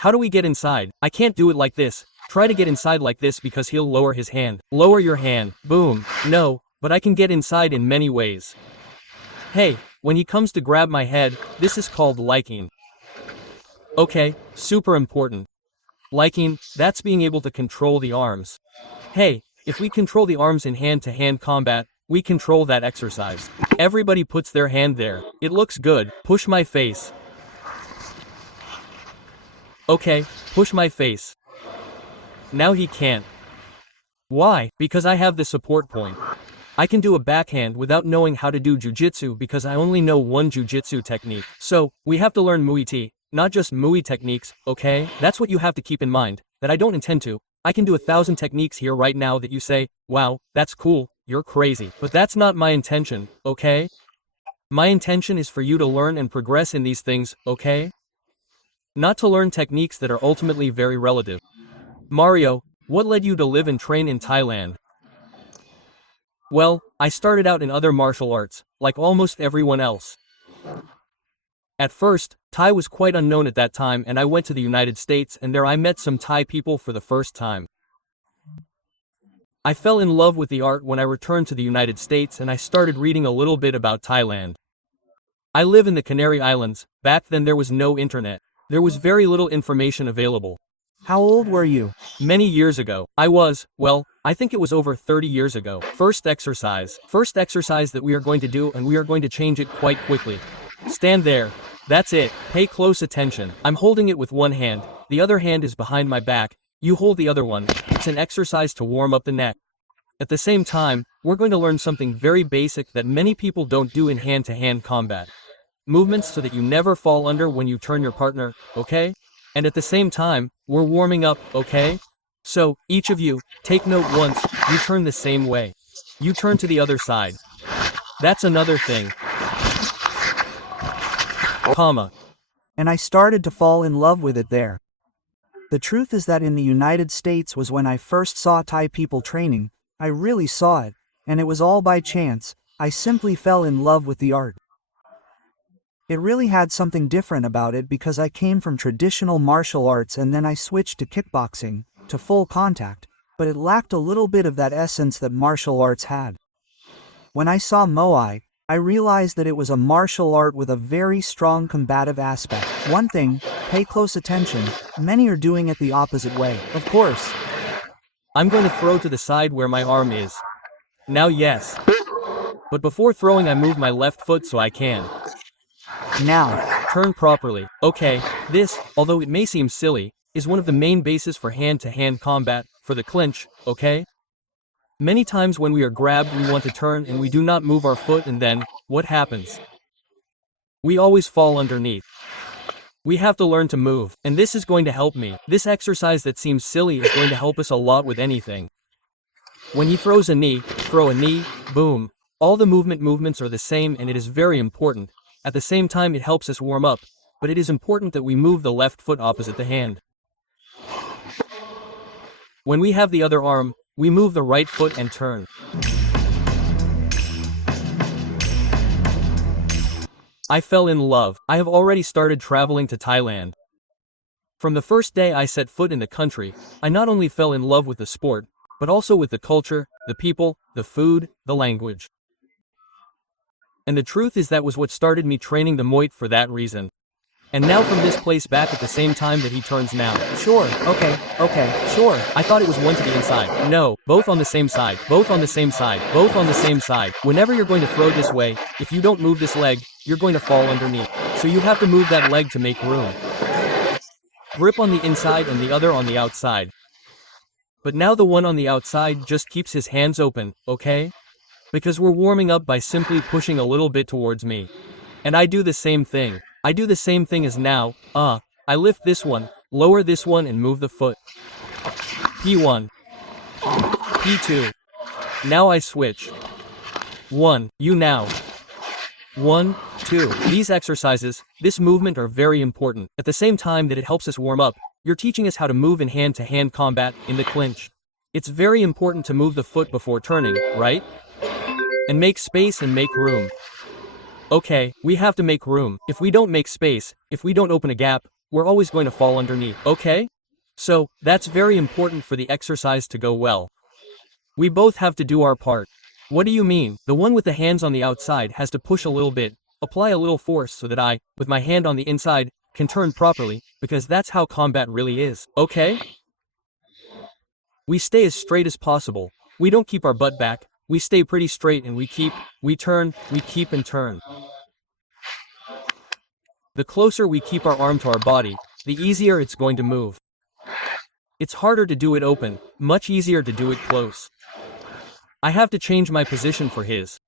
How do we get inside? I can't do it like this. Try to get inside like this because he'll lower his hand. Lower your hand. Boom. No, but I can get inside in many ways. Hey, when he comes to grab my head, this is called liking. Okay, super important. Liking, that's being able to control the arms. Hey, if we control the arms in hand-to-hand combat, we control that exercise. Everybody puts their hand there. It looks good. Push my face. Okay, push my face. Now he can't. Why? Because I have the support point. I can do a backhand without knowing how to do jujitsu because I only know one jujitsu technique. So, we have to learn Muay Thai, not just Muay techniques, okay? That's what you have to keep in mind, that I don't intend to. I can do 1,000 techniques here right now that you say, wow, that's cool, you're crazy. But that's not my intention, okay? My intention is for you to learn and progress in these things, okay? Not to learn techniques that are ultimately very relative. Mario, what led you to live and train in Thailand? Well, I started out in other martial arts, like almost everyone else. At first, Thai was quite unknown at that time and I went to the United States and there I met some Thai people for the first time. I fell in love with the art when I returned to the United States and I started reading a little bit about Thailand. I live in the Canary Islands. Back then there was no internet. There was very little information available. How old were you? Many years ago. Well, I think it was over 30 years ago. First exercise that we are going to do and we are going to change it quite quickly. Stand there. That's it. Pay close attention. I'm holding it with one hand. The other hand is behind my back. You hold the other one. It's an exercise to warm up the neck. At the same time, we're going to learn something very basic that many people don't do in hand-to-hand combat. Movements so that you never fall under when you turn your partner, okay? And at the same time, we're warming up, okay? So, each of you, take note once, you turn the same way. You turn to the other side. That's another thing. Comma. And I started to fall in love with it there. The truth is that in the United States was when I first saw Thai people training. I really saw it, and it was all by chance. I simply fell in love with the art. It really had something different about it because I came from traditional martial arts and then I switched to kickboxing, to full contact, but it lacked a little bit of that essence that martial arts had. When I saw Muay, I realized that it was a martial art with a very strong combative aspect. One thing, pay close attention, many are doing it the opposite way. Of course. I'm going to throw to the side where my arm is. Now yes. But before throwing I move my left foot so I can. Now. Turn properly. Okay, this, although it may seem silly, is one of the main bases for hand-to-hand combat, for the clinch, okay? Many times when we are grabbed we want to turn and we do not move our foot and then, what happens? We always fall underneath. We have to learn to move, and this is going to help me. This exercise that seems silly is going to help us a lot with anything. When he throws a knee, throw a knee, boom. All the movements are the same and it is very important. At the same time it helps us warm up, but it is important that we move the left foot opposite the hand. When we have the other arm, we move the right foot and turn. I fell in love. I have already started traveling to Thailand. From the first day I set foot in the country, I not only fell in love with the sport, but also with the culture, the people, the food, the language. And the truth is that was what started me training the Muay Thai for that reason. And now from this place back at the same time that he turns now. Sure, okay, sure. I thought it was one to the inside. No, both on the same side, both on the same side, both on the same side. Whenever you're going to throw this way, if you don't move this leg, you're going to fall underneath. So you have to move that leg to make room. Grip on the inside and the other on the outside. But now the one on the outside just keeps his hands open, okay? Because we're warming up by simply pushing a little bit towards me. And I do the same thing. I do the same thing as now. I lift this one, lower this one and move the foot. P1. P2. Now I switch. 1. You now. 1, 2. These exercises, this movement are very important. At the same time that it helps us warm up, you're teaching us how to move in hand-to-hand combat, in the clinch. It's very important to move the foot before turning, right? And make space and make room. Okay, we have to make room. If we don't make space, if we don't open a gap, we're always going to fall underneath, okay? So, that's very important for the exercise to go well. We both have to do our part. What do you mean? The one with the hands on the outside has to push a little bit, apply a little force so that I, with my hand on the inside, can turn properly, because that's how combat really is, okay? We stay as straight as possible. We don't keep our butt back, we stay pretty straight and we turn, we keep and turn. The closer we keep our arm to our body, the easier it's going to move. It's harder to do it open, much easier to do it close. I have to change my position for his.